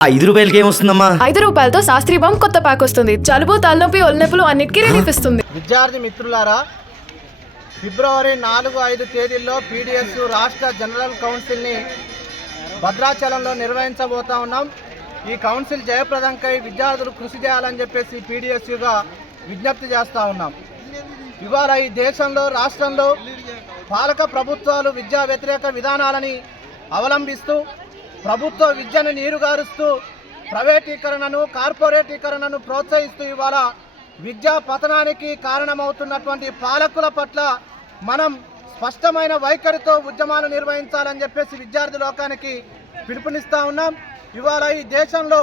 రూపాయలకి ఏమొస్తుందమ్మా? రూపాయలతో శాస్త్రీ బామ్ కొత్త ప్యాక్ వస్తుంది. జలుబు, తలనొప్పి, ఒళ్ళనొప్పులు అన్నిటికీ రిలీఫ్ ఇస్తుంది. విద్యార్థి మిత్రులారా, ఫిబ్రవరి 4-5 తేదీల్లో పీడిఎస్యు రాష్ట్ర జనరల్ కౌన్సిల్ని భద్రాచలంలో నిర్వహించబోతా ఉన్నాం. ఈ కౌన్సిల్ జయప్రదంకై విద్యార్థులు కృషి చేయాలని చెప్పేసి పీడిఎస్యుగా విజ్ఞప్తి చేస్తూ ఉన్నాం. ఇవాళ ఈ దేశంలో, రాష్ట్రంలో పాలక ప్రభుత్వాలు విద్యా వ్యతిరేక విధానాలని అవలంబిస్తూ ప్రభుత్వ విద్యను నీరుగారుస్తూ ప్రైవేటీకరణను, కార్పొరేటీకరణను ప్రోత్సహిస్తూ ఇవాళ విద్యా పతనానికి కారణమవుతున్నటువంటి పాలకుల పట్ల మనం స్పష్టమైన వైఖరితో ఉద్యమాలు నిర్వహించాలని చెప్పేసి విద్యార్థి లోకానికి పిలుపునిస్తూ ఉన్నాం. ఇవాళ ఈ దేశంలో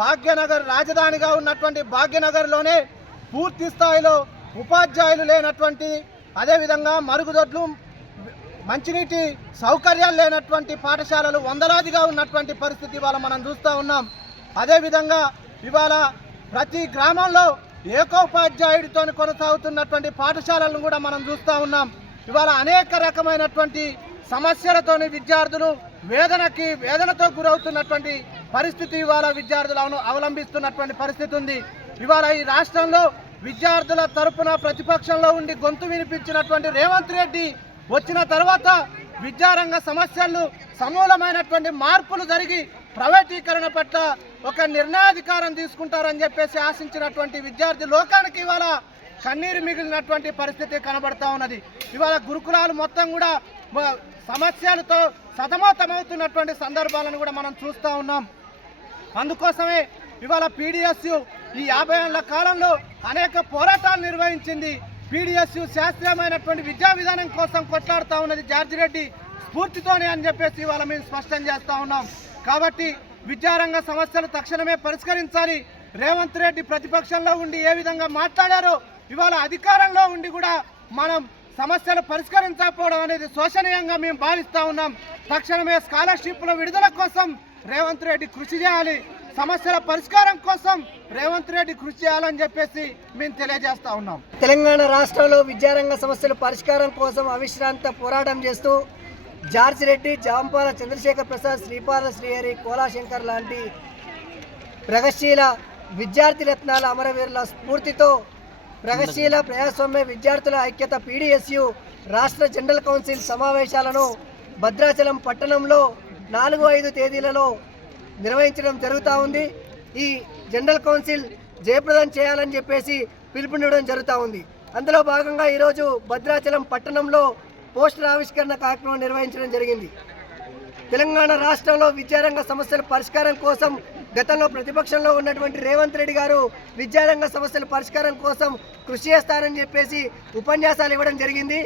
భాగ్యనగర్ రాజధానిగా ఉన్నటువంటి భాగ్యనగర్లోనే పూర్తి స్థాయిలో ఉపాధ్యాయులు లేనటువంటి, అదేవిధంగా మరుగుదొడ్లు, మంచినీటి సౌకర్యాలు లేనటువంటి పాఠశాలలు వందలాదిగా ఉన్నటువంటి పరిస్థితి ఇవాళ మనం చూస్తూ ఉన్నాం. అదేవిధంగా ఇవాళ ప్రతి గ్రామంలో ఏకోపాధ్యాయుడితో కొనసాగుతున్నటువంటి పాఠశాలలను కూడా మనం చూస్తూ ఉన్నాం. ఇవాళ అనేక రకమైనటువంటి సమస్యలతోని విద్యార్థులు వేదనతో గురవుతున్నటువంటి పరిస్థితి ఇవాళ విద్యార్థులు అవలంబిస్తున్నటువంటి పరిస్థితి ఉంది. ఇవాళ ఈ రాష్ట్రంలో విద్యార్థుల తరపున ప్రతిపక్షంలో ఉండి గొంతు వినిపించినటువంటి రేవంత్ రెడ్డి వచ్చిన తర్వాత విద్యారంగ సమస్యలు సమూలమైనటువంటి మార్పులు జరిగి ప్రైవేటీకరణ పట్ల ఒక నిర్ణయాధికారం తీసుకుంటారని చెప్పేసి ఆశించినటువంటి విద్యార్థి లోకానికి ఇవాళ కన్నీరు మిగిలినటువంటి పరిస్థితి కనబడతా ఉన్నది. ఇవాళ గురుకులాలు మొత్తం కూడా సమస్యలతో సతమతమవుతున్నటువంటి సందర్భాలను కూడా మనం చూస్తూ ఉన్నాం. అందుకోసమే ఇవాళ పీడిఎస్యు ఈ 50 ఏళ్ల కాలంలో అనేక పోరాటాలు నిర్వహించింది. పీడిఎస్యు శాస్త్రీయమైనటువంటి విద్యా విధానం కోసం కొట్లాడుతూ ఉన్నది జార్జి రెడ్డి స్ఫూర్తితోనే అని చెప్పేసి ఇవాళ మేము స్పష్టం చేస్తూ ఉన్నాం. కాబట్టి విద్యారంగ సమస్యలు తక్షణమే పరిష్కరించాలి. రేవంత్ రెడ్డి ప్రతిపక్షంలో ఉండి ఏ విధంగా మాట్లాడారో ఇవాళ అధికారంలో ఉండి కూడా మనం సమస్యలు పరిష్కరించకపోవడం అనేది శోచనీయంగా మేము భావిస్తూ ఉన్నాం. తక్షణమే స్కాలర్షిప్ల విడుదల కోసం రేవంత్ రెడ్డి కృషి చేయాలి. సమస్యల పరిష్కారం కోసం రేవంత్ రెడ్డి కృషి చేయాలని చెప్పేసి మేము తెలియజేస్తా ఉన్నాం. తెలంగాణ రాష్ట్రంలో విద్యారంగ సమస్యల పరిష్కారం కోసం అవిశ్రాంత పోరాటం చేస్తూ జార్జి రెడ్డి, జాంపాల చంద్రశేఖర్ ప్రసాద్, శ్రీపాద శ్రీహరి, కోలాశంకర్ లాంటి ప్రగతిశీల విద్యార్థి రత్నాల అమరవీరుల స్ఫూర్తితో ప్రగతిశీల ప్రజాస్వామ్య విద్యార్థుల ఐక్యత పీడిఎస్యు రాష్ట్ర జనరల్ కౌన్సిల్ సమావేశాలను భద్రాచలం పట్టణంలో 4-5 తేదీలలో నిర్వహించడం జరుగుతూ ఉంది. ఈ జనరల్ కౌన్సిల్ జయప్రదం చేయాలని చెప్పేసి పిలుపునివ్వడం జరుగుతూ ఉంది. అందులో భాగంగా ఈరోజు భద్రాచలం పట్టణంలో పోస్టర్ ఆవిష్కరణ కార్యక్రమం నిర్వహించడం జరిగింది. తెలంగాణ రాష్ట్రంలో విద్యారంగ సమస్యల పరిష్కారం కోసం గతంలో ప్రతిపక్షంలో ఉన్నటువంటి రేవంత్ రెడ్డి గారు విద్యారంగ సమస్యల పరిష్కారం కోసం కృషి చేస్తారని చెప్పేసి ఉపన్యాసాలు ఇవ్వడం జరిగింది.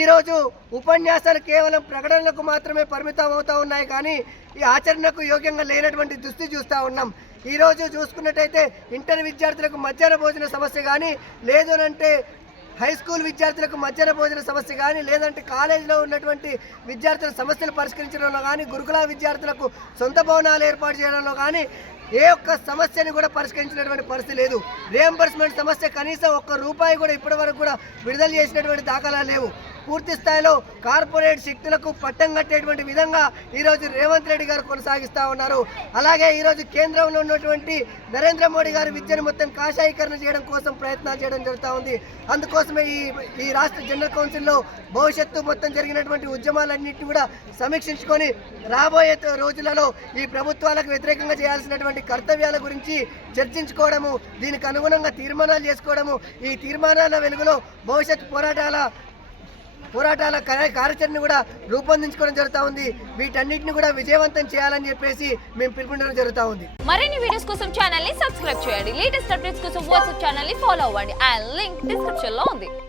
ఈరోజు ఉపన్యాసాలు కేవలం ప్రకటనలకు మాత్రమే పరిమితం అవుతూ ఉన్నాయి, కానీ ఈ ఆచరణకు యోగ్యంగా లేనటువంటి దుస్థితి చూస్తూ ఉన్నాం. ఈరోజు చూసుకున్నట్టయితే ఇంటర్ విద్యార్థులకు మధ్యాహ్న భోజన సమస్య కానీ, లేదనంటే హై స్కూల్ విద్యార్థులకు మధ్యాహ్న భోజన సమస్య కానీ, లేదంటే కాలేజీలో ఉన్నటువంటి విద్యార్థుల సమస్యలు పరిష్కరించడంలో కానీ, గురుకుల విద్యార్థులకు సొంత భవనాలు ఏర్పాటు చేయడంలో కానీ ఏ ఒక్క సమస్యని కూడా పరిష్కరించినటువంటి పరిస్థితి లేదు. రియంబర్స్మెంట్ సమస్య కనీసం ₹1 కూడా ఇప్పటి వరకు కూడా విడుదల చేసినటువంటి దాఖలాలు లేవు. పూర్తి స్థాయిలో కార్పొరేట్ శక్తులకు పట్టం కట్టేటువంటి విధంగా ఈరోజు రేవంత్ రెడ్డి గారు కొనసాగిస్తూ ఉన్నారు. అలాగే ఈరోజు కేంద్రంలో ఉన్నటువంటి నరేంద్ర మోడీ గారు విద్యను మొత్తం కాషాయీకరణ చేయడం కోసం ప్రయత్నాలు చేయడం జరుగుతూ ఉంది. అందుకోసమే ఈ రాష్ట్ర జనరల్ కౌన్సిల్లో భవిష్యత్తు మొత్తం జరిగినటువంటి ఉద్యమాలన్నింటినీ కూడా సమీక్షించుకొని రాబోయే రోజులలో ఈ ప్రభుత్వాలకు వ్యతిరేకంగా చేయాల్సినటువంటి కర్తవ్యాల గురించి చర్చించుకోవడము, దీనికి అనుగుణంగా తీర్మానాలు చేసుకోవడము, ఈ తీర్మానాల వెలుగులో భవిష్యత్ పోరాటాల కార్యాచరణ కూడా రూపొందించుకోవడం జరుగుతూ ఉంది. వీటన్నిటిని కూడా విజయవంతం చేయాలని చెప్పేసి మేము పిలుపునివ్వడం జరుగుతూ ఉంది. మరిన్ని వీడియోస్ కోసం ఛానల్ ని సబ్స్క్రైబ్ చేయండి. లేటెస్ట్ అప్డేట్స్ కోసం వాట్సాప్ ఛానల్ ని ఫాలో అవ్వండి. ఆ లింక్ డిస్క్రిప్షన్ లో ఉంది.